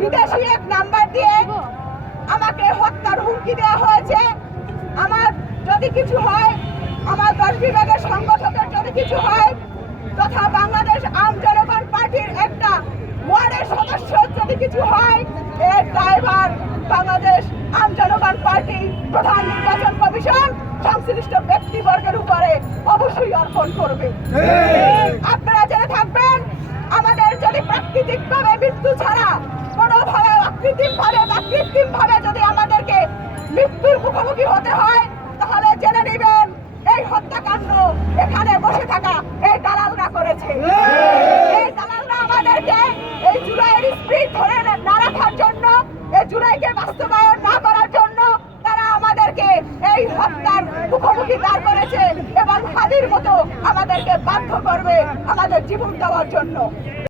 বিদেশি এক নাম্বার দিয়ে আমাকে হত্যার হুমকি দেওয়া হয়েছে। আমার যদি কিছু হয়, আমার 10 বিভাগের সংগঠকের যদি কিছু হয়, তথা বাংলাদেশ আম জনগণ পার্টির একটা ওয়ার্ডের সদস্য যদি কিছু হয়, এর দায়ভার বাংলাদেশ আম জনগণ পার্টি প্রধান নির্বাচন কমিশন সংশ্লিষ্ট ব্যক্তিবর্গের উপরে অবশ্যই অর্পণ করবে। আপনারা জেনে থাকবেন, আমাদের যদি প্রাকৃতিকভাবে মৃত্যু ছাড়া কোনোভাবে অকৃত্রিমভাবে বা কৃত্রিমভাবে যদি আমাদেরকে মৃত্যুর মুখোমুখি হতে হয়, তাহলে জেনে নেবেন এই হত্যাকাণ্ড এখানে বসে থাকা এই দালালরা করেছে। এই দালালরা আমাদেরকে এই জুলাইয়ের স্পিরিট ধরে না রাখার জন্য, এই জুলাইকে বাস্তবায়ন না করার জন্য তারা আমাদেরকে এই হত্যার মুখোমুখি দাঁড় করেছে এবং হাদির মতো আমাদেরকে বাধ্য করবে আমাদের জীবন দেওয়ার জন্য।